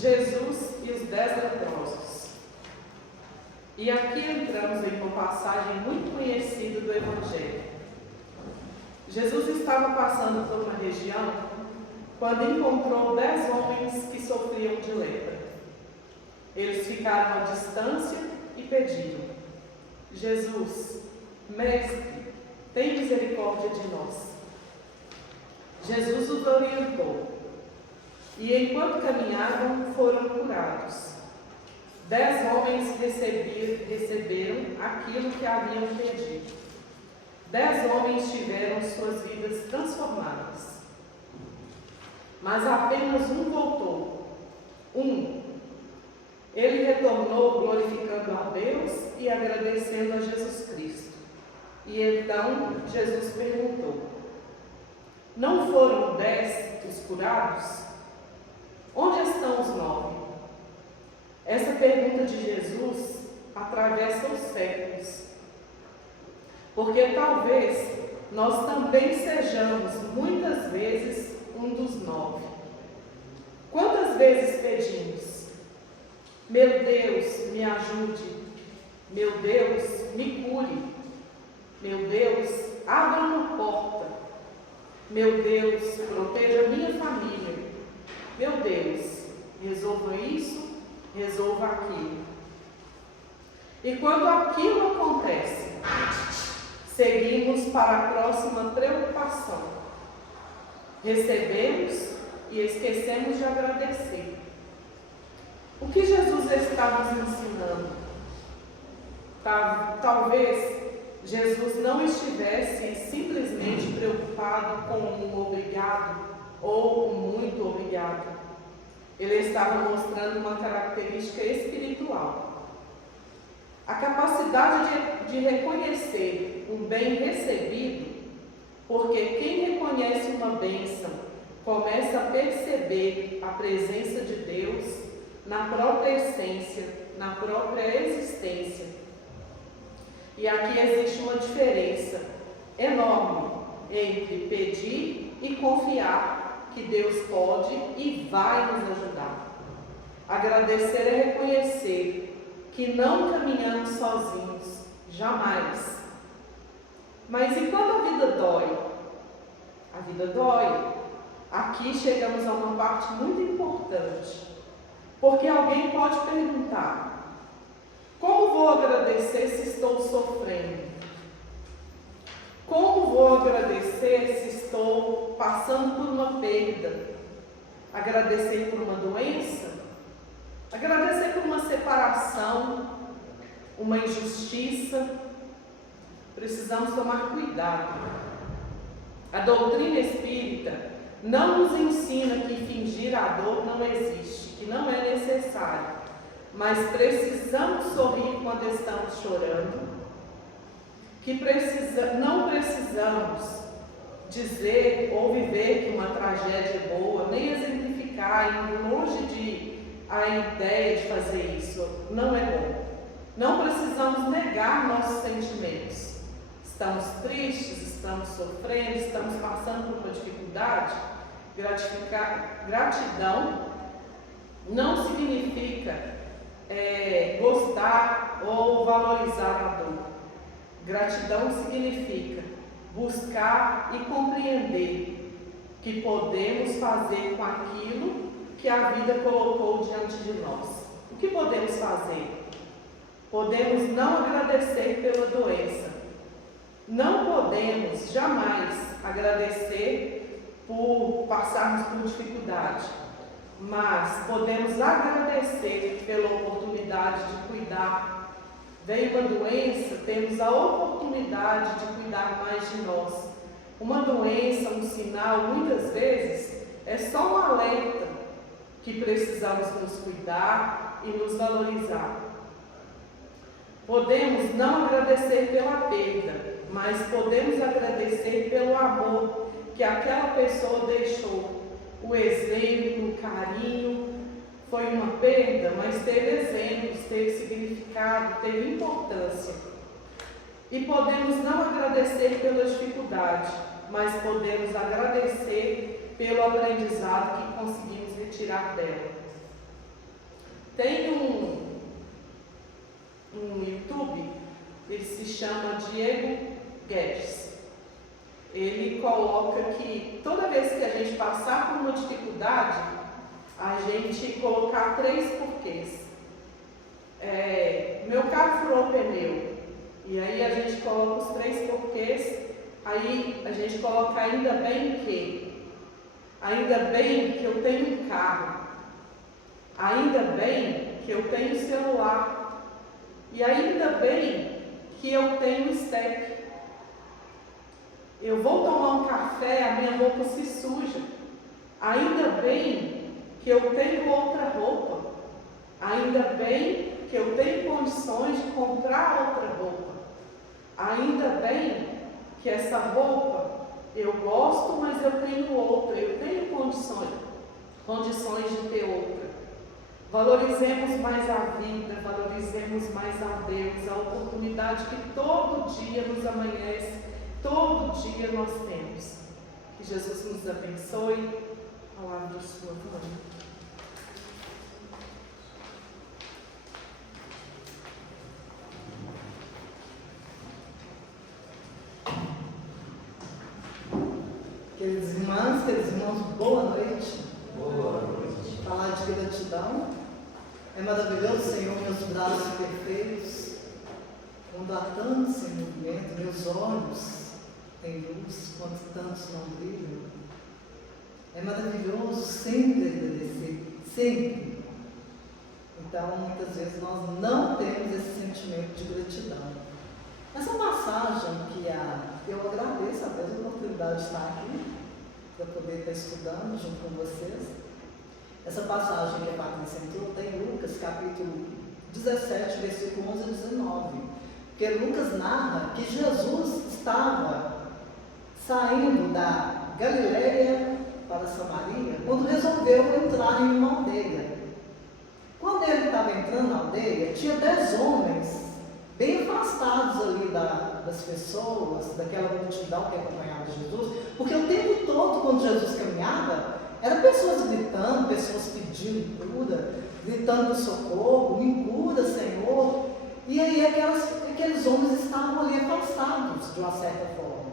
Jesus e os 10 leprosos. E aqui entramos em uma passagem muito conhecida do Evangelho. Jesus estava passando por uma região quando encontrou 10 homens que sofriam de lepra. Eles ficaram à distância e pediram: Jesus, Mestre, tem misericórdia de nós. Jesus os orientou, e enquanto caminhavam foram curados. 10 homens receberam aquilo que haviam pedido. 10 homens tiveram suas vidas transformadas. Mas apenas um voltou. Ele retornou glorificando a Deus e agradecendo a Jesus Cristo. E então Jesus perguntou: não foram 10 os curados? Onde estão os 9? Essa pergunta de Jesus atravessa os séculos. Porque talvez nós também sejamos muitas vezes um dos 9. Quantas vezes pedimos: meu Deus, me ajude. Meu Deus, me cure. Meu Deus, abra uma porta. Meu Deus, proteja minha família. Meu Deus, resolva isso, resolva aquilo. E quando aquilo acontece, seguimos para a próxima preocupação. Recebemos e esquecemos de agradecer. O que Jesus está nos ensinando? Talvez Jesus não estivesse simplesmente preocupado com um obrigado ou um muito obrigado. Ele estava mostrando uma característica espiritual. A capacidade de reconhecer um bem recebido, porque quem reconhece uma bênção começa a perceber a presença de Deus na própria essência, na própria existência. E aqui existe uma diferença enorme entre pedir e confiar que Deus pode e vai nos ajudar. Agradecer é reconhecer que não caminhamos sozinhos, jamais. Mas e quando a vida dói? A vida dói. Aqui chegamos a uma parte muito importante, porque alguém pode perguntar: como vou agradecer se estou sofrendo? Como vou agradecer se estou passando por uma perda? Agradecer por uma doença? Agradecer por uma separação, uma injustiça? Precisamos tomar cuidado. A doutrina espírita não nos ensina que fingir a dor não existe, que não é necessário, mas precisamos sorrir quando estamos chorando, que não precisamos dizer ou viver que uma tragédia é boa, nem exemplificar, indo longe de a ideia de fazer isso, não é bom. Não precisamos negar nossos sentimentos. Estamos tristes, estamos sofrendo, estamos passando por uma dificuldade. Gratidão não significa gostar ou valorizar a dor. Gratidão significa buscar e compreender que podemos fazer com aquilo que a vida colocou diante de nós. O que podemos fazer? Podemos não agradecer pela doença. Não podemos jamais agradecer por passarmos por dificuldade, mas podemos agradecer pela oportunidade de cuidar. Veio uma doença, temos a oportunidade de cuidar mais de nós. Uma doença, um sinal, muitas vezes, é só um alerta que precisamos nos cuidar e nos valorizar. Podemos não agradecer pela perda, mas podemos agradecer pelo amor que aquela pessoa deixou. O exemplo, o carinho. Foi uma perda, mas teve exemplos, teve significado, teve importância. E podemos não agradecer pela dificuldade, mas podemos agradecer pelo aprendizado que conseguimos retirar dela. Tem um YouTube, ele se chama Diego Guedes. Ele coloca que toda vez que a gente passar por uma dificuldade, a gente colocar 3 porquês. Meu carro furou o pneu, e aí a gente coloca os 3 porquês, aí a gente coloca ainda bem que eu tenho um carro, ainda bem que eu tenho celular, e ainda bem que eu tenho step. Eu vou tomar um café, a minha roupa se suja, ainda bem que eu tenho outra roupa, ainda bem que eu tenho condições de comprar outra roupa, ainda bem que essa roupa eu gosto, mas eu tenho outra, eu tenho condições de ter outra. Valorizemos mais a vida, valorizemos mais a Deus, a oportunidade que todo dia nos amanhece, todo dia nós temos. Que Jesus nos abençoe. Palavra da sua mãe. Queridos irmãs, queridos irmãos, boa noite. Boa noite. Falar de gratidão. É maravilhoso, Senhor, meus braços perfeitos, quando há tantos em movimento, meus olhos têm luz, quando tantos não brilham. É maravilhoso sempre agradecer, sempre. Então, muitas vezes nós não temos esse sentimento de gratidão. Essa passagem que eu agradeço a Deus a oportunidade de estar aqui, para poder estar estudando junto com vocês. Essa passagem que a Patrícia entrou tem Lucas capítulo 17, versículo 11 a 19. Porque Lucas narra que Jesus estava saindo da Galileia para Samaria quando resolveu entrar em uma aldeia. Quando ele estava entrando na aldeia, tinha 10 homens bem afastados ali das pessoas, daquela multidão que acompanhava Jesus, porque o tempo todo, quando Jesus caminhava, eram pessoas gritando, pessoas pedindo cura, gritando por socorro, me cura, Senhor. E aí aqueles homens estavam ali afastados, de uma certa forma.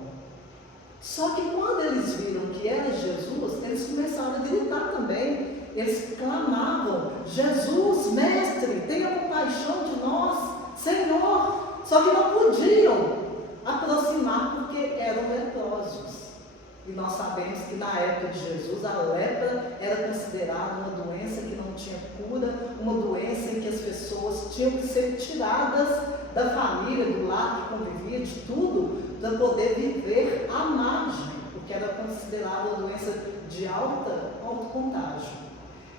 Só que quando eles viram que era Jesus, eles começaram a gritar também. Eles clamavam: Jesus, Mestre, tenha compaixão de nós, Senhor. Só que não podiam aproximar porque eram leprosos. E nós sabemos que na época de Jesus a lepra era considerada uma doença que não tinha cura, uma doença em que as pessoas tinham que ser tiradas da família, do lar que convivia, de tudo, para poder viver à margem, porque era considerada uma doença de alto contágio.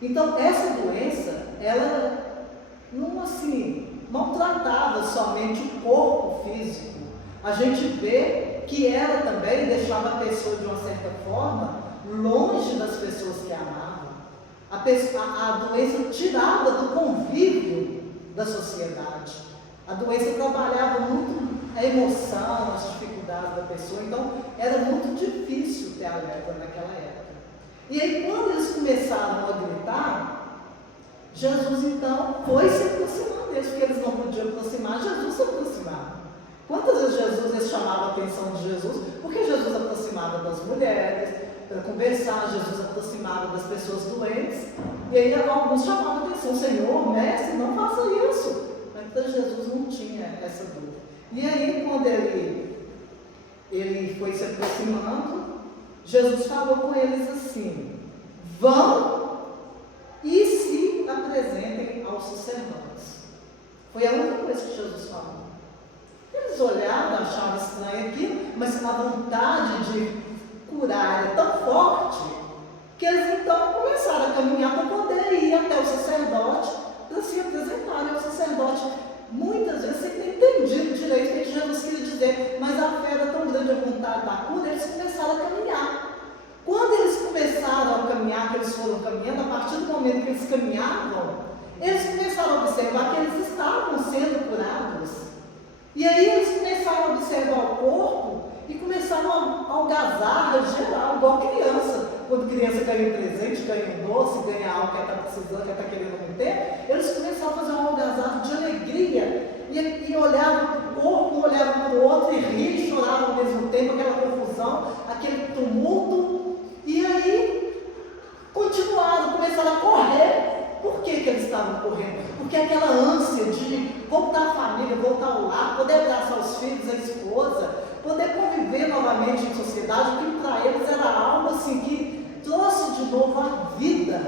Então essa doença, ela não maltratava somente o corpo físico. A gente vê que ela também deixava a pessoa de uma certa forma longe das pessoas que amavam. A doença tirava do convívio da sociedade. A doença trabalhava muito a emoção, as dificuldades da pessoa, então era muito difícil ter a lepra naquela época. E aí quando eles começaram a gritar, Jesus então foi se aproximando deles, porque eles não podiam aproximar, Jesus se aproximava. Quantas vezes Jesus chamava a atenção de Jesus? Porque Jesus aproximava das mulheres, para conversar, Jesus aproximava das pessoas doentes, e aí alguns chamavam a atenção: Senhor, Mestre, não faça isso. Mas então Jesus não tinha essa dúvida. E aí quando ele foi se aproximando, Jesus falou com eles assim: vão e se apresentem aos sacerdotes. Foi a única coisa que Jesus falou. Eles olhavam, achavam estranho aquilo, mas a vontade de curar era tão forte que eles então começaram a caminhar para poder ir até o sacerdote, para se apresentarem ao sacerdote. Muitas vezes sem ter entendido direito o que Jesus queria dizer, mas a fé era tão grande, a vontade da cura, eles começaram a caminhar. Quando eles começaram a caminhar, que eles foram caminhando, a partir do momento que eles caminhavam, eles começaram a observar que eles estavam sendo curados. E aí eles começaram a observar o corpo e começaram a algazarra geral, igual criança. quando criança ganha um presente, ganha um doce, ganha algo que ela está precisando, que ela está querendo muito ter, eles começaram a fazer um algazarro de alegria, e olhavam para o corpo, olhavam para o outro, e riam e choravam ao mesmo tempo, aquela confusão, aquele tumulto, e aí continuaram, começaram a correr. Por que eles estavam correndo? Porque aquela ânsia de voltar à família, voltar ao lar, poder abraçar os filhos, a esposa, poder conviver novamente em sociedade, que para eles era algo assim que trouxe de novo a vida.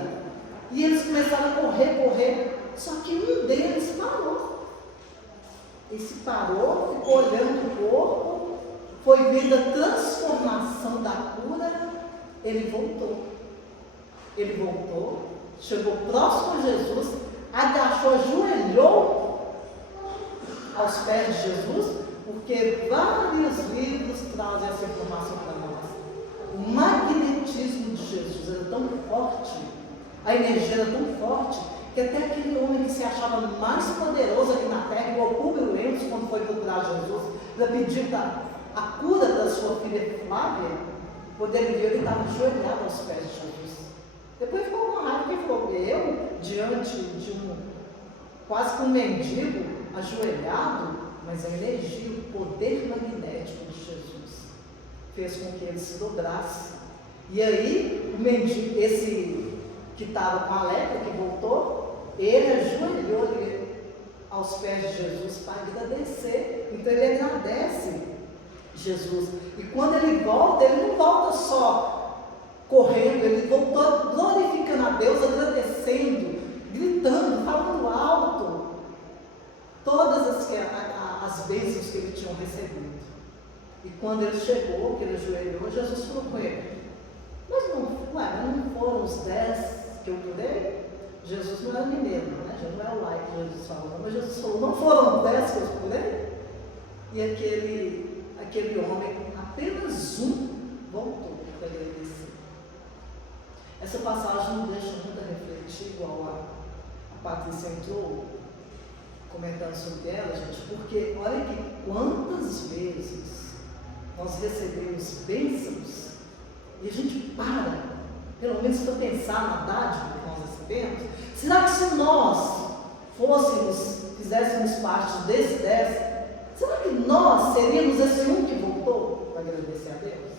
E eles começaram a correr, só que um deles parou. Esse parou, ficou olhando o corpo, foi vendo a transformação da cura, ele voltou. Ele voltou, chegou próximo a Jesus, agachou, ajoelhou aos pés de Jesus, porque vários livros trazem essa informação para nós. O magnetismo de Jesus era tão forte, a energia era tão forte, que até aquele homem que se achava mais poderoso aqui na terra, igual Públio Lentulus, quando foi procurar Jesus, para pedir a cura da sua filha Flávia, quando ele viu, ele estava ajoelhado aos pés de Jesus. Depois ficou uma raiva, que falou, eu, diante de quase que um mendigo, ajoelhado, mas a energia, o poder magnético de Jesus, fez com que ele se dobrasse. E aí, o mendigo, esse que estava com a lepra, que voltou, ele ajoelhou aos pés de Jesus para agradecer. Então ele agradece Jesus. E quando ele volta, ele não volta só correndo, ele voltou glorificando a Deus, agradecendo, gritando, falando alto, todas as bênçãos que ele tinha recebido. E quando ele chegou, que ele ajoelhou, Jesus falou com ele, mas não foram os 10 que eu curei? Jesus não era mineiro, né? Já não é o like que Jesus falou, mas Jesus falou, não foram 10 que eu curei? E aquele homem, apenas um, voltou para agradecer. Essa passagem nos deixa muito a refletir, igual a Patrícia entrou comentando sobre ela, gente, porque olha que quantas vezes nós recebemos bênçãos e a gente para, pelo menos para pensar na dádiva que nós recebemos. Será que se nós fizéssemos parte desses 10, será que nós seríamos esse um que voltou para agradecer a Deus?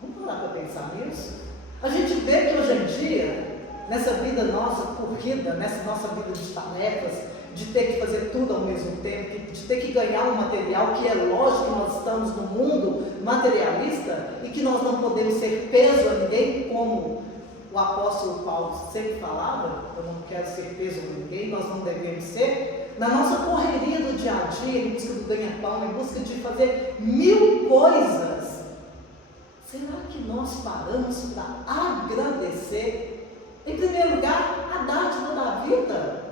Vamos parar para pensar nisso? A gente vê que hoje em dia, nessa vida nossa corrida, nessa nossa vida de tarefas, de ter que fazer tudo ao mesmo tempo, de ter que ganhar um material, que é lógico que nós estamos no mundo materialista e que nós não podemos ser peso a ninguém, como o apóstolo Paulo sempre falava, eu não quero ser peso a ninguém, nós não devemos ser. Na nossa correria do dia a dia, em busca do ganha-pão, em busca de fazer 1000 coisas, será que nós paramos para agradecer, em primeiro lugar, a dádiva da vida?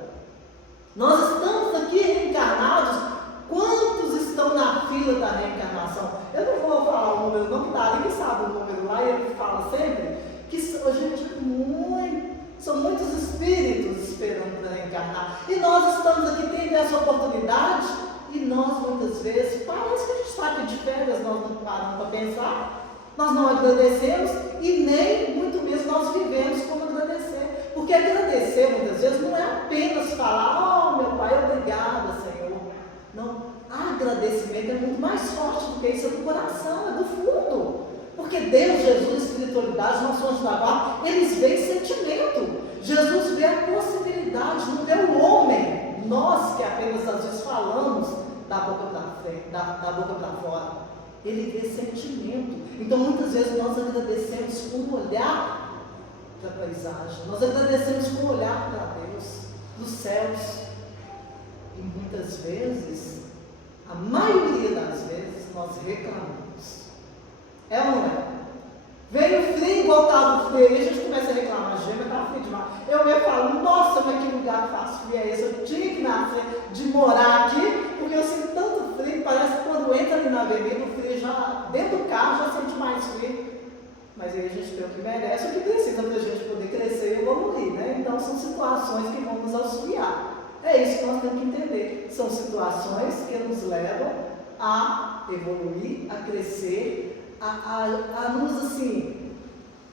Nós estamos aqui reencarnados. Quantos estão na fila da reencarnação? Eu não vou falar o número, não, que Dari sabe o número lá, e ele fala sempre que, gente, são muitos espíritos esperando para reencarnar. E nós estamos aqui tendo essa oportunidade, e nós muitas vezes, parece que a gente está aqui de férias, nós não paramos para pensar. Nós não agradecemos e nem muito menos nós vivemos como agradecer. Porque agradecer muitas vezes não é apenas falar, meu Pai, obrigada, Senhor. Não, agradecimento é muito mais forte do que isso, é do coração, é do fundo. Porque Deus, Jesus, espiritualidade, nosso anjo da guarda, eles veem sentimento. Jesus vê a possibilidade, não vê o homem. Nós que apenas às vezes falamos da boca para fora. Ele vê sentimento. Então muitas vezes nós agradecemos com um olhar para a paisagem, nós agradecemos com um olhar para Deus, dos céus. E muitas vezes, a maioria das vezes, nós reclamamos. É ou não é? Veio frio, igual estava frio, aí a gente começa a reclamar, mas está frio demais. Eu falo, nossa, mas que lugar que faz frio é esse? Eu tinha que nascer, de morar aqui, porque eu sinto tanto frio, parece que quando entra ali na avenida, o frio já, dentro do carro, já sente mais frio. Mas aí a gente tem o que merece, o que precisa para a gente poder crescer e evoluir, né? Então são situações que vão nos auxiliar. É isso que nós temos que entender. São situações que nos levam a evoluir, a crescer, a nos, assim,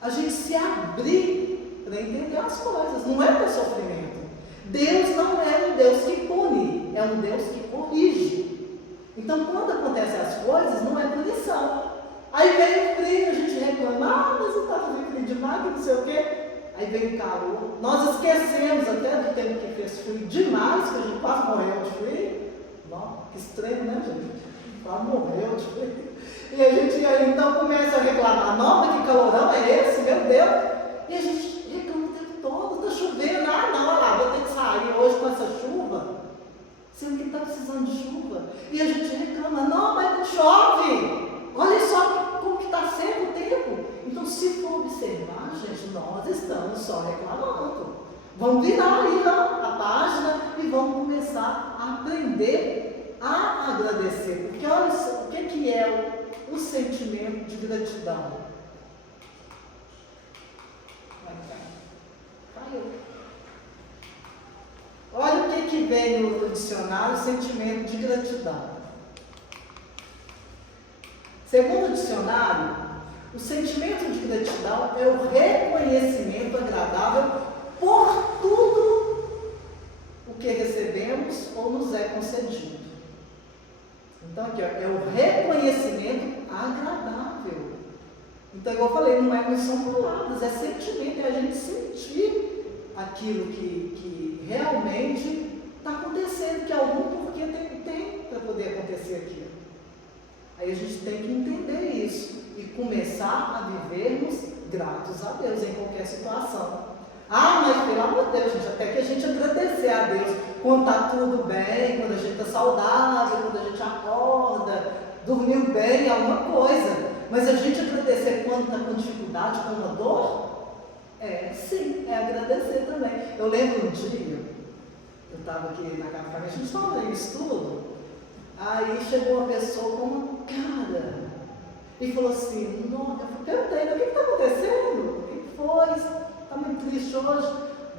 a gente se abrir para entender as coisas, não é para sofrimento. Deus não é um Deus que pune, é um Deus que corrige. Então, quando acontecem as coisas, não é punição. Aí vem o frio, a gente reclama, mas eu estava frio demais, não sei o quê. Aí vem o calor. Nós esquecemos até do tempo que fez frio demais, que a gente quase morreu de frio. Nossa, que estranho, né, gente? Quase morreu de frio. E a gente aí, então começa a reclamar, não, mas que calorão é esse, meu Deus? E a gente reclama o tempo todo, está chovendo, não, olha lá, vou ter que sair hoje com essa chuva. Sendo que está precisando de chuva. E a gente reclama, não, mas não chove. Olha só como que está seco o tempo. Então, se for observar, gente, nós estamos só reclamando. Vamos virar ali a página e vamos começar a aprender a agradecer. Porque olha o que é o sentimento de gratidão. Caiu. Olha o que vem no dicionário, sentimento de gratidão. Segundo o dicionário, o sentimento de gratidão é o reconhecimento agradável por tudo o que recebemos ou nos é concedido. Então, aqui, ó, é o reconhecimento agradável. Então, igual eu falei, não são palavras, é sentimento, é a gente sentir aquilo que realmente está acontecendo, que algum porquê tem para poder acontecer aquilo. Aí a gente tem que entender isso e começar a vivermos gratos a Deus em qualquer situação. Ah, mas pelo amor de Deus, gente, até que a gente agradecer a Deus quando está tudo bem, quando a gente está saudável, quando a gente acorda, dormiu bem, alguma coisa. Mas a gente agradecer quando está com dificuldade, com uma dor, sim, é agradecer também. Eu lembro um dia, eu estava aqui na casa da minha, a gente estava em estudo, aí chegou uma pessoa com uma cara e falou assim, nossa, eu perguntei, o que está acontecendo? O que foi? Está muito triste hoje?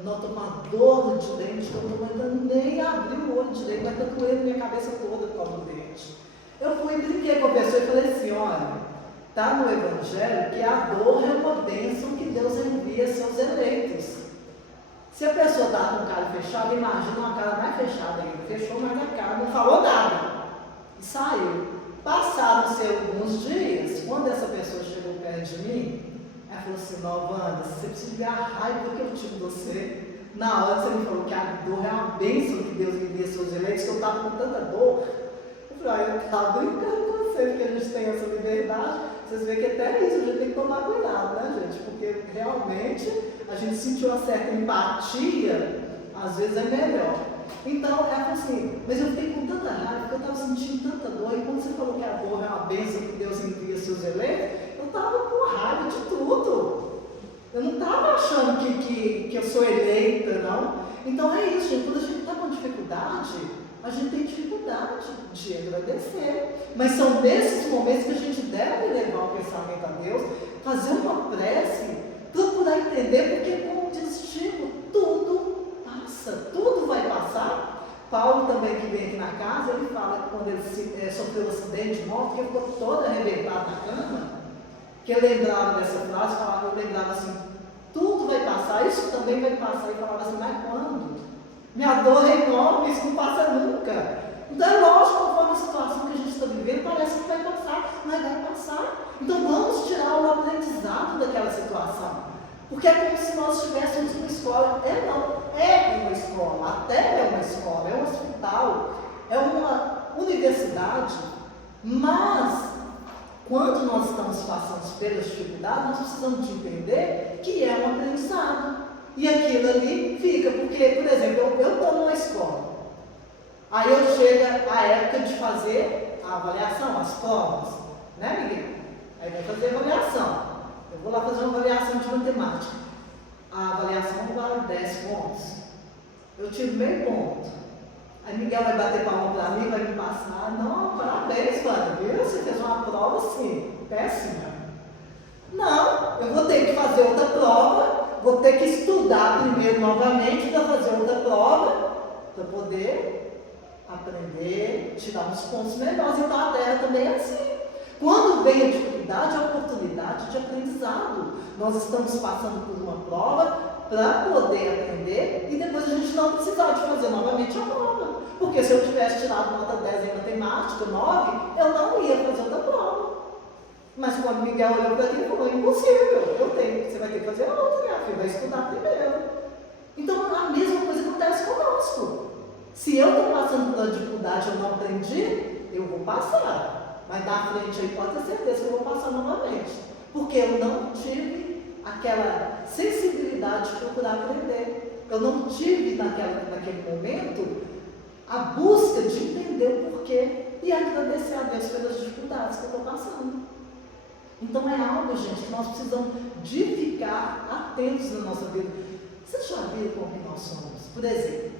Não, estou com uma dor de dente, que eu não estou aguentando nem abrir o olho direito, mas está doendo minha cabeça toda por causa do dente. Eu fui e brinquei com a pessoa e falei assim, olha, está no Evangelho que a dor é uma bênção que Deus envia a seus eleitos. Se a pessoa está com a cara fechada, imagina uma cara mais fechada ainda. Fechou mais a cara, não falou nada. E saiu. Passaram-se alguns dias, quando essa pessoa chegou perto de mim, ela falou assim, não, Wanda, você precisa ver a raiva que eu tive de você. Na hora que você me falou que a dor é uma bênção que Deus envia a seus eleitos, que eu estava com tanta dor. Eu falei, eu estava brincando com você, porque a gente tem essa liberdade. Vocês veem que até isso a gente tem que tomar cuidado, né, gente? Porque realmente a gente sentiu uma certa empatia, às vezes é melhor. Então, ela falou assim, mas eu fiquei com tanta raiva, porque eu estava sentindo tanta dor, e quando você falou que a dor é uma bênção que Deus envia aos seus eleitos, eu estava com raiva de tudo. Eu não estava achando que eu sou eleita, não. Então é isso, gente, quando a gente está com dificuldade, a gente tem dificuldade de agradecer. Mas são nesses momentos que a gente deve levar o pensamento a Deus, fazer uma prece, procurar entender, porque como diz Chico, tudo passa, tudo vai passar. Paulo também, que vem aqui na casa, ele fala que quando ele sofreu um acidente de moto, que ele ficou todo arrebentado na cama, que eu lembrava dessa frase, eu lembrava assim, tudo vai passar, isso também vai passar, e falava assim, mas quando? Minha dor é enorme, isso não passa nunca. Então é lógico, conforme a situação que a gente está vivendo, parece que vai passar, mas vai passar. Então vamos tirar o aprendizado daquela situação. Porque é como se nós estivéssemos numa escola. É uma escola, até é uma escola, é um hospital, é uma universidade, mas quando nós estamos passando pelas dificuldades, nós precisamos de entender que é um aprendizado. E aquilo ali fica, porque, por exemplo, eu estou numa escola, aí eu chego a época de fazer a avaliação, as provas, né, Miguel? Aí vai fazer a avaliação. Eu vou lá fazer uma avaliação de matemática. A avaliação vale 10 pontos. Eu tiro meio ponto. Aí Miguel vai bater palma para mim, vai me passar. Não, parabéns, mano, viu? Você fez uma prova assim, péssima. Não, eu vou ter que fazer outra prova, vou ter que estudar primeiro novamente para fazer outra prova, para poder aprender, tirar uns pontos melhores. Então a terra também é assim. Quando vem a dificuldade, dificuldade é oportunidade de aprendizado. Nós estamos passando por uma prova para poder aprender e depois a gente não precisar de fazer novamente a prova. Porque se eu tivesse tirado nota 10 em matemática, 9, eu não ia fazer outra prova. Mas quando Miguel olhou para mim e falou, impossível, você vai ter que fazer outra, minha filha, vai estudar primeiro. Então a mesma coisa acontece conosco. Se eu estou passando por uma dificuldade e eu não aprendi, eu vou passar. Mas na frente aí pode ter certeza que eu vou passar novamente. Porque eu não tive aquela sensibilidade de procurar aprender. Eu não tive naquele momento a busca de entender o porquê e agradecer a Deus pelas dificuldades que eu estou passando. Então é algo, gente, que nós precisamos de ficar atentos na nossa vida. Vocês já viram como que nós somos? Por exemplo,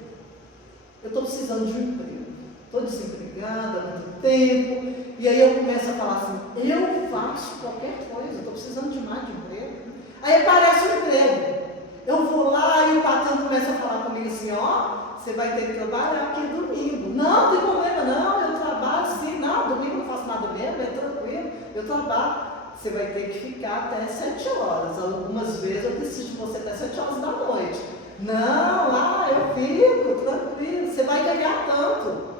eu estou precisando de um emprego, estou desempregada há muito tempo, e aí eu começo a falar assim, eu faço qualquer coisa, estou precisando de mais de emprego. Aí aparece um emprego, eu vou lá e o patrão começa a falar comigo assim, ó, você vai ter que trabalhar aqui domingo. Não tem problema não, eu trabalho sim, não, domingo não faço nada mesmo, é tranquilo, eu trabalho. Você vai ter que ficar até 7 horas. Algumas vezes eu preciso de você até 7 horas da noite. Não, eu fico, tranquilo, você vai ganhar tanto.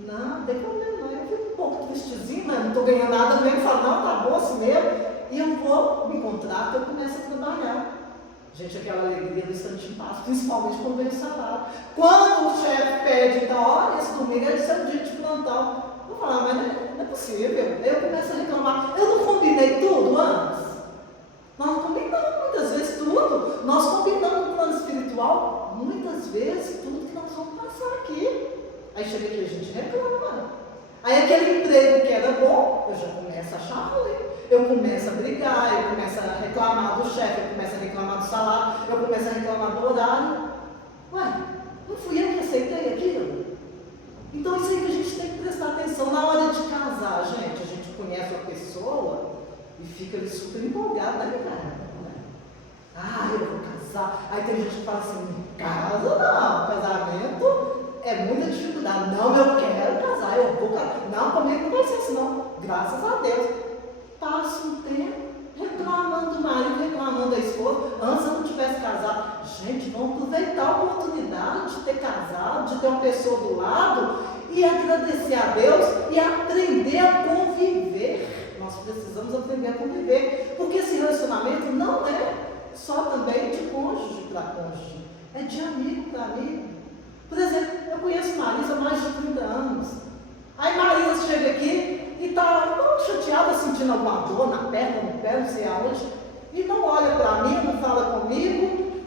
Não tem problema não, eu fico um pouco tristezinho, mas não estou ganhando nada mesmo. Falo, não, tá bom assim mesmo. E eu vou me contrato, eu começo a trabalhar. Gente, aquela alegria do instantinho passa, principalmente quando vem o salário. Quando o chefe pede, então, olha, esse domingo é de seu dia de plantão. Eu falo, mas não é possível. Aí eu começo a reclamar. Eu não combinei tudo antes? Nós não combinamos muitas vezes tudo. Nós combinamos no plano espiritual, muitas vezes, tudo que nós vamos passar aqui. Aí chega aqui, a gente reclama. Aí aquele emprego que era bom, eu já começo a achar ruim. Eu começo a brigar, eu começo a reclamar do chefe, eu começo a reclamar do salário, eu começo a reclamar do horário. Ué, não fui eu que aceitei aquilo? Então isso aí que a gente tem que prestar atenção na hora de casar, gente. A gente conhece uma pessoa e fica ali super empolgado, né, cara? Ah, eu vou casar. Aí tem gente que fala assim, casa não, casamento é muita dificuldade. Não, eu quero casar, eu vou casar. Não, comigo não vai ser assim não, graças a Deus. Passa um tempo reclamando do marido, reclamando da esposa. Antes eu não tivesse casado. Gente, vamos aproveitar a oportunidade de ter casado, de ter uma pessoa do lado e agradecer a Deus e aprender a conviver. Nós precisamos aprender a conviver, porque esse relacionamento não é só também de cônjuge para cônjuge, é de amigo para amigo. Por exemplo, eu conheço Marisa há mais de 30 anos. Aí Marisa chega aqui e está chateada, sentindo alguma dor na perna, no pé, não sei aonde, e não olha para mim, não fala comigo.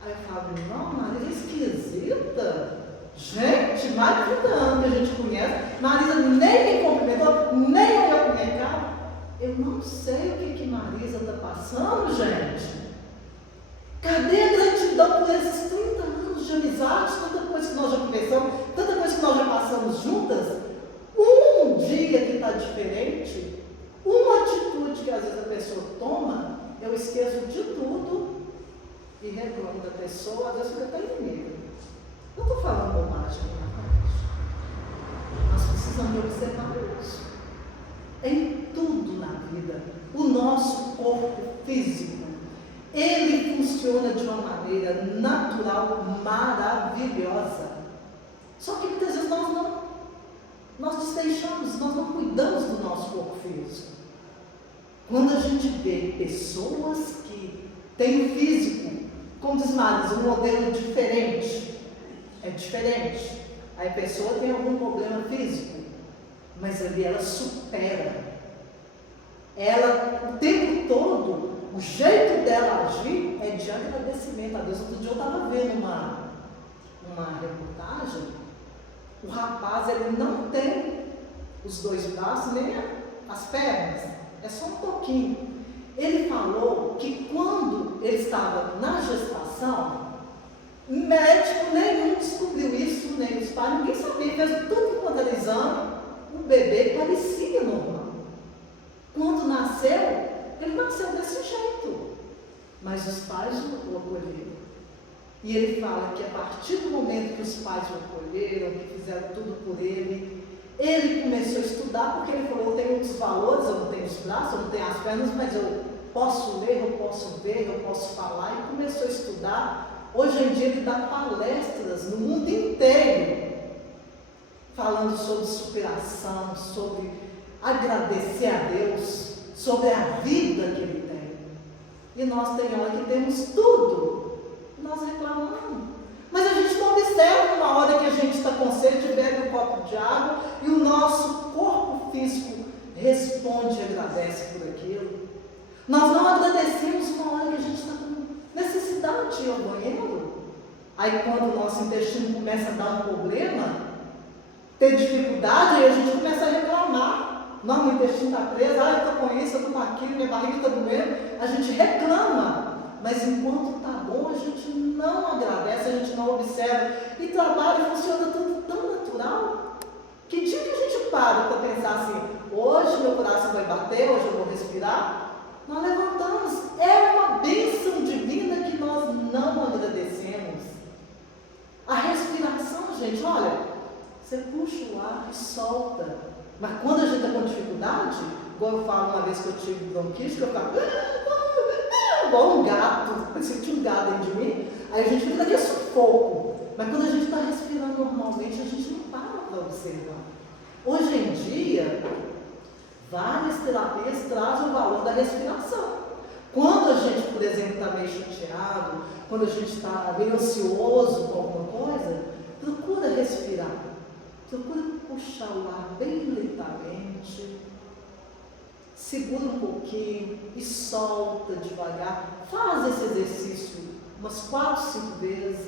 Aí eu falo, não, Marisa é esquisita. Gente, mais de 30 anos que a gente conhece, Marisa nem me cumprimentou, nem olhou para minha cara. Eu não sei o que Marisa está passando, gente. Cadê a gratidão por esses 30 anos de amizade, tanta coisa que nós já conversamos, tanta coisa que nós já passamos juntas? Um dia que está diferente, uma atitude que às vezes a pessoa toma, eu esqueço de tudo e reclamo da pessoa, às vezes fica até inimigo. Eu estou falando bobagem aqui na frente. Nós precisamos observar isso. Em tudo na vida, o nosso corpo físico, ele funciona de uma maneira natural, maravilhosa. Só que muitas vezes nós deixamos, nós não cuidamos do nosso corpo físico. Quando a gente vê pessoas que têm um físico, como diz Marisa, um modelo diferente, é diferente. Aí a pessoa tem algum problema físico, mas ali ela supera. Ela, o tempo todo, o jeito dela agir é de agradecimento a Deus. Outro dia eu estava vendo uma reportagem, o rapaz, ele não tem os 2 braços, nem as pernas, é só um pouquinho. Ele falou que quando ele estava na gestação, médico nenhum descobriu isso, nem os pais, ninguém sabia, fez tudo quanto era exame, o bebê parecia normal. Quando nasceu, ele nasceu desse jeito, mas os pais o acolheram. E ele fala que a partir do momento que os pais o acolheram, que fizeram tudo por ele, Ele começou a estudar porque ele falou, eu tenho outros valores, eu não tenho os braços, eu não tenho as pernas, mas eu posso ler, eu posso ver, eu posso falar. E começou a estudar. Hoje em dia ele dá palestras no mundo inteiro, falando sobre superação, sobre agradecer a Deus, sobre a vida que ele tem. E nós tem hora que temos tudo, nós reclamamos. Mas a gente não observa uma hora que a gente está com sede, bebe um copo de água e o nosso corpo físico responde e agradece por aquilo. Nós não agradecemos uma hora que a gente está com necessidade de ir ao banheiro. Aí quando o nosso intestino começa a dar um problema, ter dificuldade, aí a gente começa a reclamar. Não, meu intestino está preso, eu estou com isso, eu estou com aquilo, minha barriga está doendo. A gente reclama. Mas enquanto está bom, a gente não agradece, a gente não observa. E trabalho funciona tudo tão natural. Que dia que a gente para pensar assim, hoje meu coração vai bater, hoje eu vou respirar? Nós levantamos. É uma bênção divina que nós não agradecemos. A respiração, gente, olha, você puxa o ar e solta. Mas quando a gente está com dificuldade, igual eu falo uma vez que eu tive bronquite, que eu ficava igual um gato, parecia que tinha um gato dentro de mim, aí a gente fica naquele sufoco. Mas quando a gente está respirando normalmente, a gente não para observar. Hoje em dia, várias terapias trazem o valor da respiração. Quando a gente, por exemplo, está meio chateado, quando a gente está meio ansioso com alguma coisa, procura respirar. Procura puxar o ar bem lentamente. Segura um pouquinho e solta devagar. Faz esse exercício umas 4, 5 vezes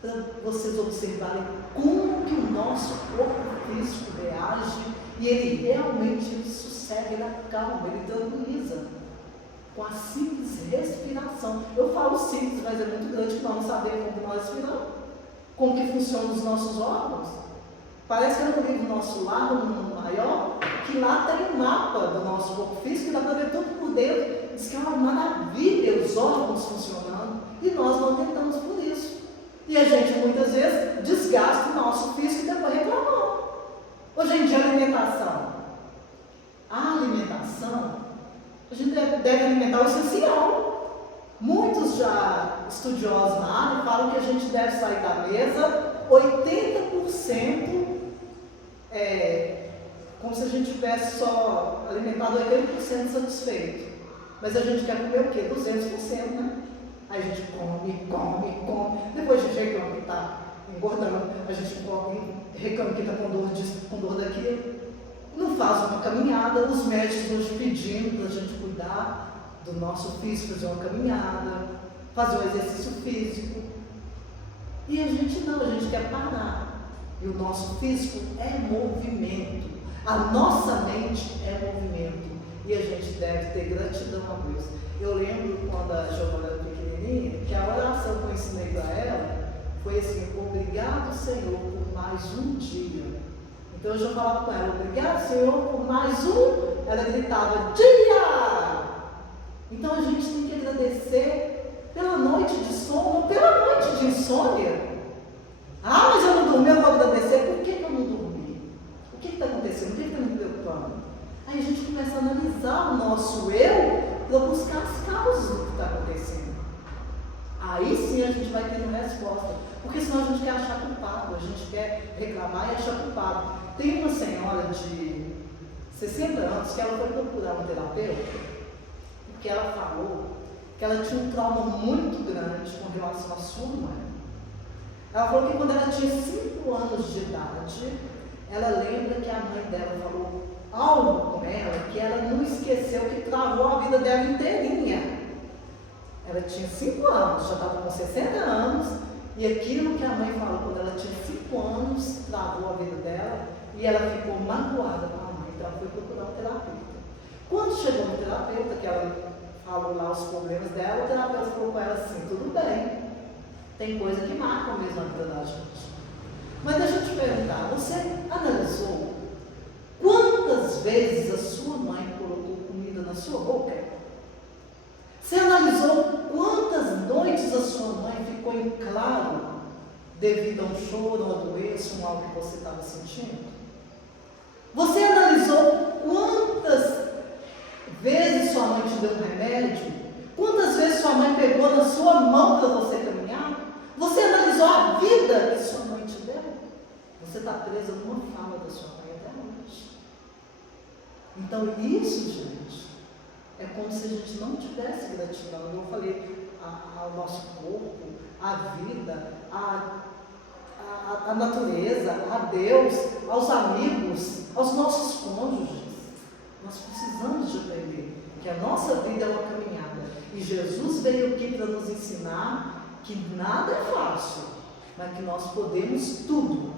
para vocês observarem como que o nosso corpo físico reage e ele realmente sossega, ele acalma, ele tranquiliza com a simples respiração. Eu falo simples, mas é muito grande que nós não sabemos como nós respiramos, como que funcionam os nossos órgãos. Parece que é um livro Nosso Lar, um mundo maior, que lá tem um mapa do nosso corpo físico, e dá para ver tudo por dentro. Diz que é uma maravilha os órgãos funcionando, e nós não tentamos por isso. E a gente muitas vezes desgasta o nosso físico e depois reclamamos. Hoje em dia, alimentação. A alimentação, a gente deve alimentar o essencial. Muitos já estudiosos na área falam que a gente deve sair da mesa 80%, como se a gente tivesse só alimentado 80% satisfeito. Mas a gente quer comer o quê? 200%, né? Aí a gente come. Depois a gente reclama que está engordando, a gente reclama que está com dor daquilo. Não faz uma caminhada, os médicos nos pedindo para a gente cuidar do nosso físico, fazer uma caminhada, fazer um exercício físico. E a gente não, a gente quer parar. E o nosso físico é movimento. A nossa mente é movimento. E a gente deve ter gratidão a Deus. Eu lembro quando a Giovana era pequenininha, que a oração que eu ensinei para ela foi assim: obrigado, Senhor, por mais um dia. Então eu já falava com ela: obrigado, Senhor, por mais um. Ela gritava: dia! Então a gente tem que agradecer pela noite de sono, pela noite de insônia. Ah, mas eu não dormi, eu vou agradecer. Por que eu não dormi? O que está acontecendo? O que está me preocupando? Aí a gente começa a analisar o nosso eu para buscar as causas do que está acontecendo. Aí sim a gente vai ter uma resposta. Porque senão a gente quer achar culpado, a gente quer reclamar e achar culpado. Tem uma senhora de 60 anos que ela foi procurar um terapeuta porque ela falou que ela tinha um trauma muito grande com relação à sua mãe. Ela falou que quando ela tinha 5 anos de idade, ela lembra que a mãe dela falou algo com ela que ela não esqueceu, que travou a vida dela inteirinha. Ela tinha 5 anos, já estava com 60 anos, e aquilo que a mãe falou quando ela tinha 5 anos travou a vida dela, e ela ficou magoada com a mãe, então ela foi procurar um terapeuta. Quando chegou no terapeuta, que ela falou lá os problemas dela, o terapeuta falou com ela assim: tudo bem, tem coisa que marca mesmo a vida da gente. Mas deixa eu te perguntar, você analisou quantas vezes a sua mãe colocou comida na sua boca? Você analisou quantas noites a sua mãe ficou em claro devido a um choro, uma doença, um algo que você estava sentindo? Você analisou quantas vezes sua mãe te deu um remédio? Quantas vezes sua mãe pegou na sua mão para você caminhar? Você analisou a vida que sua mãe te deu? Você está presa numa fala da sua mãe até hoje. Então isso, gente, é como se a gente não tivesse gratidão. Eu falei ao nosso corpo, à vida, à natureza, a Deus, aos amigos, aos nossos cônjuges. Nós precisamos de aprender que a nossa vida é uma caminhada. E Jesus veio aqui para nos ensinar que nada é fácil, mas que nós podemos tudo,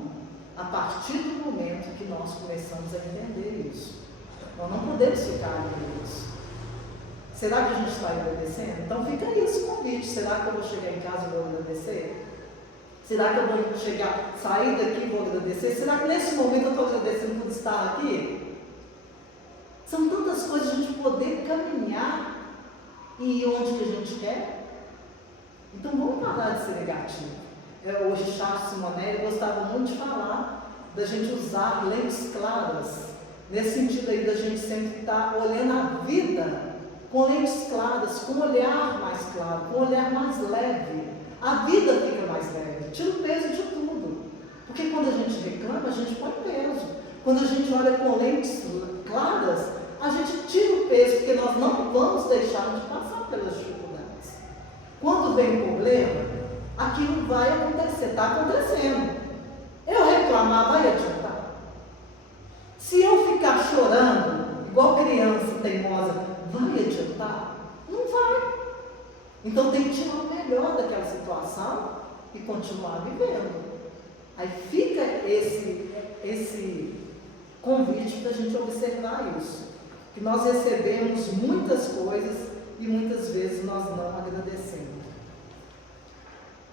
a partir do momento que nós começamos a entender isso. Nós não podemos ficar nisso. Será que a gente está agradecendo? Então fica aí esse convite. Será que eu vou chegar em casa e vou agradecer? Será que eu vou sair daqui e vou agradecer? Será que nesse momento eu estou agradecendo por estar aqui? São tantas coisas a gente poder caminhar e ir onde que a gente quer. Então vamos parar de ser negativo. Hoje Charles Simonelli gostava muito de falar da gente usar lentes claras, nesse sentido aí da gente sempre estar olhando a vida com lentes claras, com um olhar mais claro, com um olhar mais leve. A vida fica mais leve, tira o peso de tudo. Porque quando a gente reclama, a gente põe peso. Quando a gente olha com lentes claras, a gente tira o peso, porque nós não vamos deixar de passar pelas dificuldades. Quando vem um problema, aquilo vai acontecer, está acontecendo. Eu reclamar, vai adiantar? Se eu ficar chorando, igual criança teimosa, vai adiantar? Não vai. Então tem que tirar o melhor daquela situação e continuar vivendo. Aí fica esse convite para a gente observar isso. Que nós recebemos muitas coisas e muitas vezes nós não agradecemos.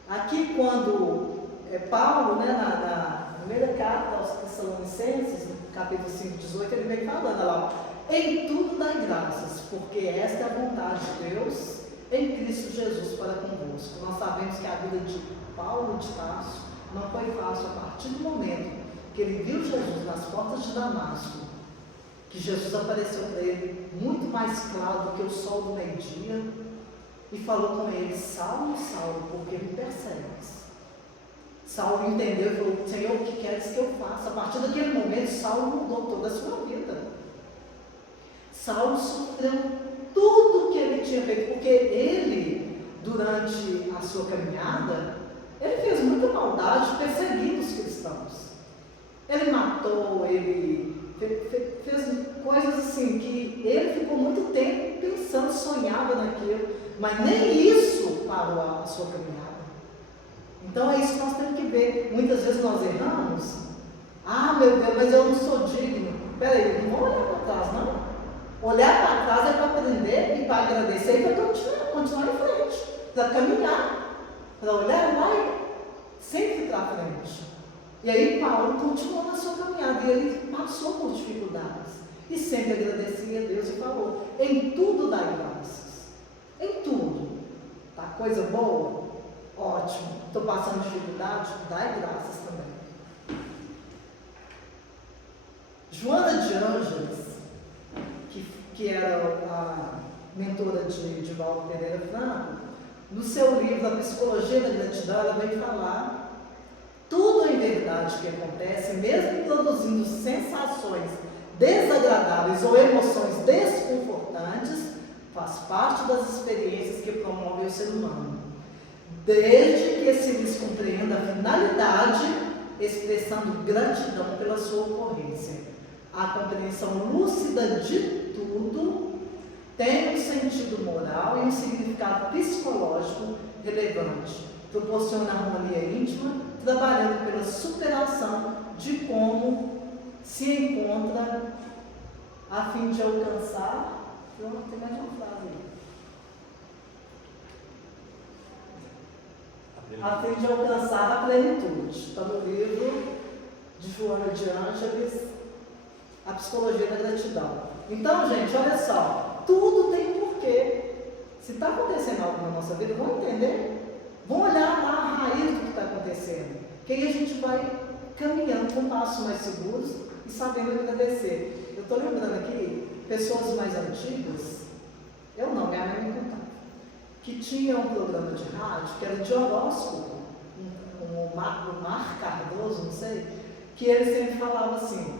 Aqui quando Paulo, na primeira carta aos Tessalonicenses, no capítulo 5, 18, ele vem falando lá, em tudo dai graças, porque esta é a vontade de Deus em Cristo Jesus para convosco. Nós sabemos que a vida de Paulo de Tarso não foi fácil a partir do momento que ele viu Jesus nas portas de Damasco, que Jesus apareceu para ele muito mais claro do que o sol do meio-dia e falou com ele, Saulo, Saulo, por que me persegues? Saulo entendeu e falou, Senhor, o que queres que eu faça? A partir daquele momento, Saulo mudou toda a sua vida. Saulo sofreu tudo que ele tinha feito, porque ele, durante a sua caminhada, ele fez muita maldade perseguindo os cristãos. Ele matou, ele fez coisas assim, que ele ficou muito tempo pensando, sonhava naquilo, mas nem isso parou a sua caminhada. Então é isso que nós temos que ver. Muitas vezes nós erramos. Ah, meu Deus, mas eu não sou digno. Peraí, não vou olhar para trás, não. Olhar para trás é para aprender e para agradecer e para continuar em frente, para caminhar, para olhar lá e sempre para frente. E aí Paulo continuou na sua caminhada e ele passou por dificuldades e sempre agradecia a Deus e falou, em tudo dai graças, em tudo. Tá coisa boa? Ótimo. Estou passando dificuldade? Dai graças também. Joana de Ângeles, que era a mentora de Divaldo Pereira Franco, no seu livro A Psicologia da Gratidão, ela vem falar tudo em verdade que acontece, mesmo produzindo sensações desagradáveis ou emoções desconfortantes, faz parte das experiências que promovem o ser humano, desde que se lhes compreenda a finalidade, expressando gratidão pela sua ocorrência. A compreensão lúcida de tudo tem um sentido moral e um significado psicológico relevante, proporciona harmonia íntima, trabalhando pela superação de como se encontra a fim de alcançar. Tem mais uma frase aí. A fim de alcançar a plenitude. Está no livro de Joana de Ângeles, A Psicologia da Gratidão. Então, gente, olha só, tudo tem um porquê. Se está acontecendo algo na nossa vida, vamos entender. Vamos olhar lá a raiz do que está acontecendo. Que aí a gente vai caminhando com passos mais seguros e sabendo agradecer. Eu estou lembrando aqui, pessoas mais antigas, eu não, minha mãe me contava, que tinha um programa de rádio, que era de horóscopo, o Mar Cardoso, não sei, que ele sempre falava assim,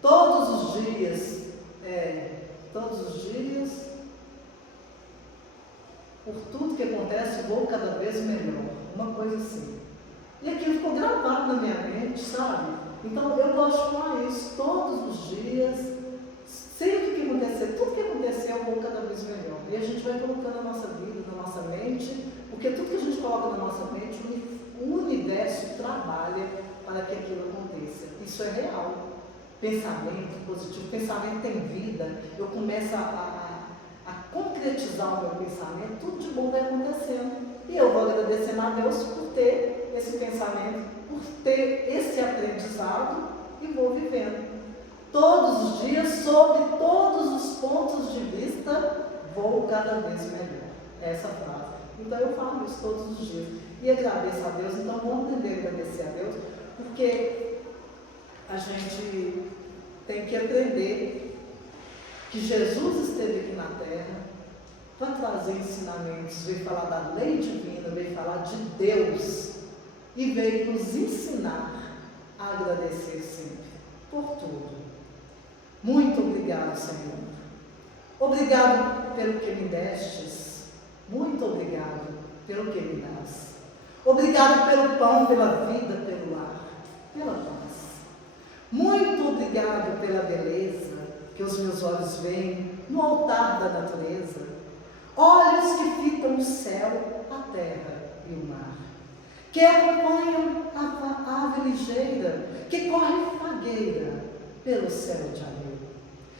todos os dias, por tudo que acontece, vou cada vez melhor, uma coisa assim. E aquilo ficou gravado na minha mente, sabe? Então eu gosto de falar isso todos os dias, sempre que acontecer, tudo que acontecer, eu vou cada vez melhor. E a gente vai colocando na nossa vida, na nossa mente, porque tudo que a gente coloca na nossa mente, o universo trabalha para que aquilo aconteça. Isso é real. Pensamento positivo, pensamento tem vida, eu começo a concretizar o meu pensamento, tudo de bom vai acontecendo. E eu vou agradecendo a Deus por ter esse pensamento, por ter esse aprendizado e vou vivendo. Todos os dias, sob todos os pontos de vista, vou cada vez melhor. Essa frase. Então eu falo isso todos os dias. E agradeço a Deus, então vamos aprender a agradecer a Deus, porque a gente tem que aprender que Jesus esteve aqui na Terra para trazer ensinamentos, veio falar da lei divina, veio falar de Deus e veio nos ensinar a agradecer sempre por tudo. Muito obrigado, Senhor. Obrigado pelo que me destes. Muito obrigado pelo que me dás. Obrigado pelo pão, pela vida, pelo ar, pela paz. Muito obrigado pela beleza que os meus olhos veem no altar da natureza. Olhos que fitam o céu, a terra e o mar. Que acompanham a ave ligeira, que corre fagueira pelo céu de areia.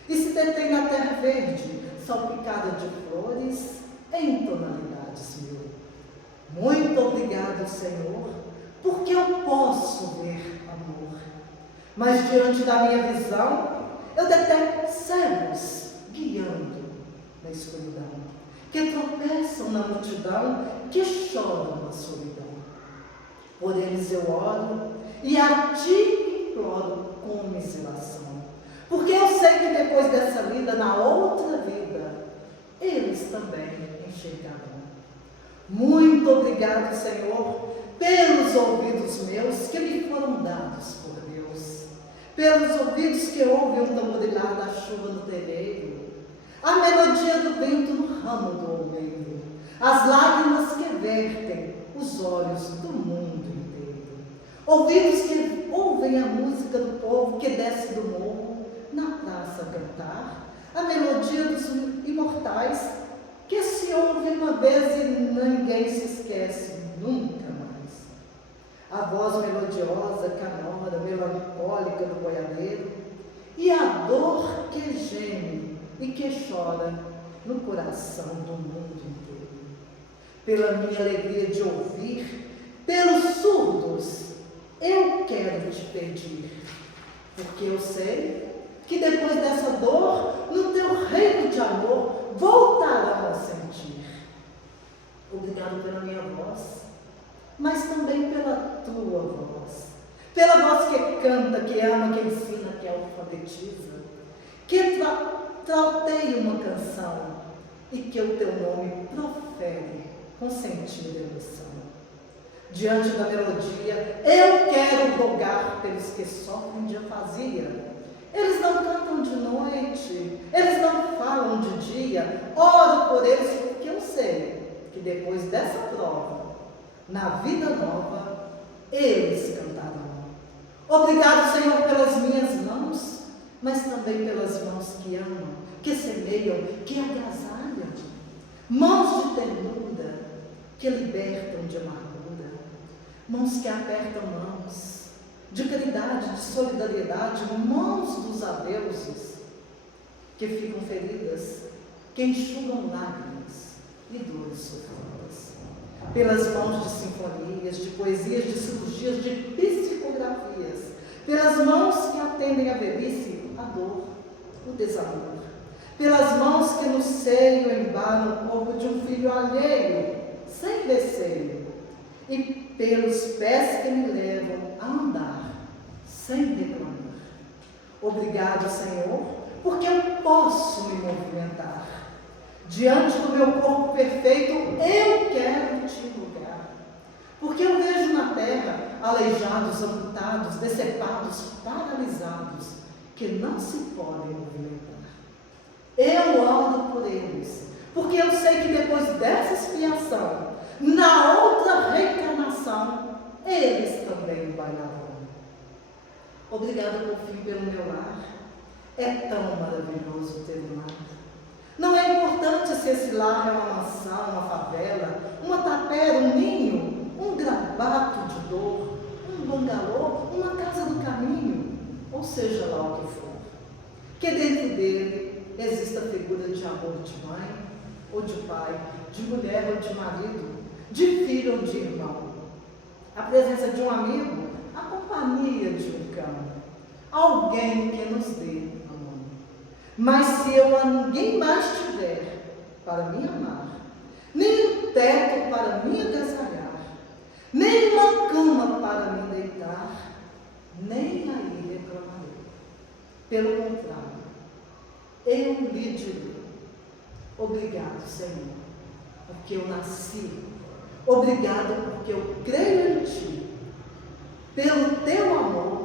E se detém na terra verde, salpicada de flores, em tonalidades mil. Muito obrigado, Senhor, porque eu posso ver amor. Mas diante da minha visão, eu detecto cegos guiando na escuridão, que tropeçam na multidão, que choram na solidão. Por eles eu oro e a ti imploro com commiseração, porque eu sei que depois dessa vida, na outra vida, eles também enxergarão. Muito obrigado, Senhor, pelos ouvidos meus que me foram dados por Deus, pelos ouvidos que ouvem o tamborilar da chuva no terreiro, a melodia do vento no ramo do olmeiro, as lágrimas que vertem os olhos do mundo inteiro, ouvidos que ouvem a música do povo que desce do morro na praça a cantar, a melodia dos imortais que se ouve uma vez e ninguém se esquece nunca mais. A voz melodiosa, canora, melancólica do boiadeiro e a dor que geme e que chora no coração do mundo inteiro. Pela minha alegria de ouvir, pelos surdos, eu quero te pedir, porque eu sei que depois dessa dor, no teu reino de amor, voltarão a sentir. Obrigado pela minha voz, mas também pela tua voz. Pela voz que canta, que ama, que ensina, que alfabetiza, que trauteia uma canção e que o teu nome profere com sentido e emoção. Diante da melodia, eu quero rogar pelos que sofrem de afasia. Eles não cantam de noite, eles não falam de dia. Oro por eles porque eu sei que depois dessa prova, na vida nova, eles cantarão. Obrigado, Senhor, pelas minhas mãos, mas também pelas mãos que amam, que semeiam, que agasalham. Mãos de ternura, que libertam de amargura. Mãos que apertam mãos, de caridade, de solidariedade, mãos dos adeuses, que ficam feridas, que enxugam lágrimas e dores sofridas. Pelas mãos de sinfonias, de poesias, de cirurgias, de psicografias, pelas mãos que atendem a velhice, a dor, o desamor, pelas mãos que no seio embalam o corpo de um filho alheio, sem receio, e pelos pés que me levam a andar sem reclamar. Obrigado, Senhor, porque eu posso me movimentar. Diante do meu corpo perfeito, eu quero te lugar. Porque eu vejo na terra aleijados, amputados, decepados, paralisados, que não se podem movimentar. Eu oro por eles, porque eu sei que depois dessa expiação, na outra reencarnação, eles também bailarão. Obrigado, por fim, pelo meu lar. É tão maravilhoso ter um lar. Não é importante se esse lar é uma mansão, uma favela, uma tapera, um ninho, um gravato de dor, um bangalô, uma casa do caminho, ou seja lá o que for. Que dentro dele exista a figura de amor de mãe ou de pai, de mulher ou de marido, de filho ou de irmão. A presença de um amigo, a companhia de um cão, alguém que nos dê amor. Mas se eu a ninguém mais tiver para me amar, nem um teto para me agasalhar, nem uma cama para me deitar, nem aí reclamarei. Pelo contrário, eu lhe direi: obrigado, Senhor, porque eu nasci. Obrigado porque eu creio em Ti. Pelo Teu amor,